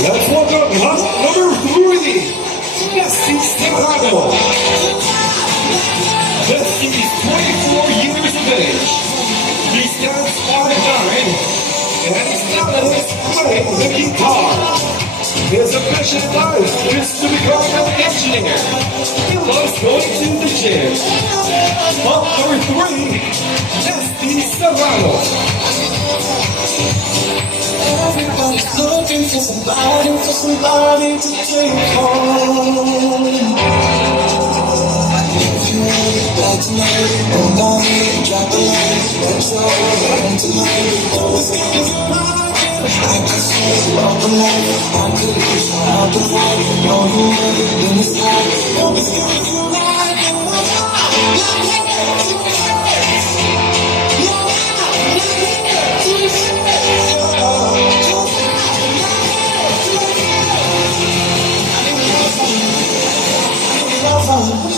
Let's welcome hot number 3, Nessie Serrano. Nessie is 24 years of age. He stands 5'9", and his talent is playing the guitar. His ambition in life is to become an engineer. He loves going to the gym. Hot number 3, Nessie Serrano. Everybody's looking for somebody to take home. If you want it back tonight, hold on, drop the line, let's go, and tonight, always give you right. I can see all the light, I could lose all the light, know you never been this high, always give you right, and what's up, love